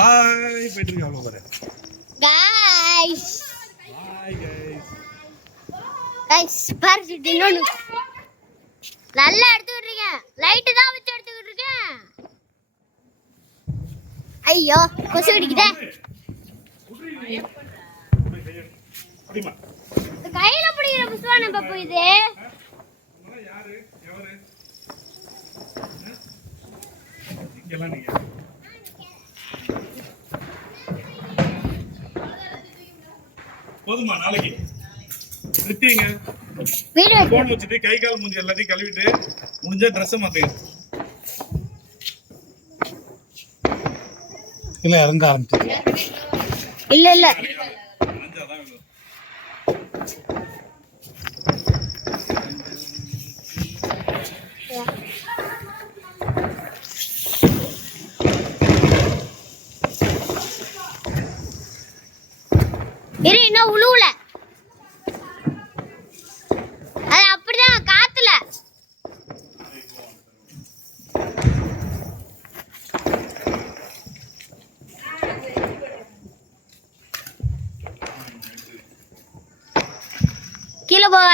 பாய் போயிட்டு இருக்காங்க பாரு गाइस பாய் गाइस गाइस பாரு இன்னொன்னு நல்லா எடுத்துக்கிட்டு இருக்கேன் லைட் தான் வச்சு எடுத்துக்கிட்டு இருக்கேன் ஐயோ கொசு கடிக்குதே அடிமா கையில பிடிக்கிற புஷ்வான பாப்பு இது யாரு எவரு இங்கெல்லாம் நீங்க போதுமா நாளைக்கு நிறுத்திங்க வீடியோ போன் வச்சுட்டு கை கால் மூஞ்சி எல்லாத்தையும் கழுவிட்டு முடிஞ்சா ட்ரெஸ் மாத்துங்க இல்ல இறங்க ஆரம்பிச்சு இல்ல இல்ல நனைஞ்சாதான் வேணும் இரு இன்னும் உழுவுல அது அப்படிதான் காத்துல கீழே போக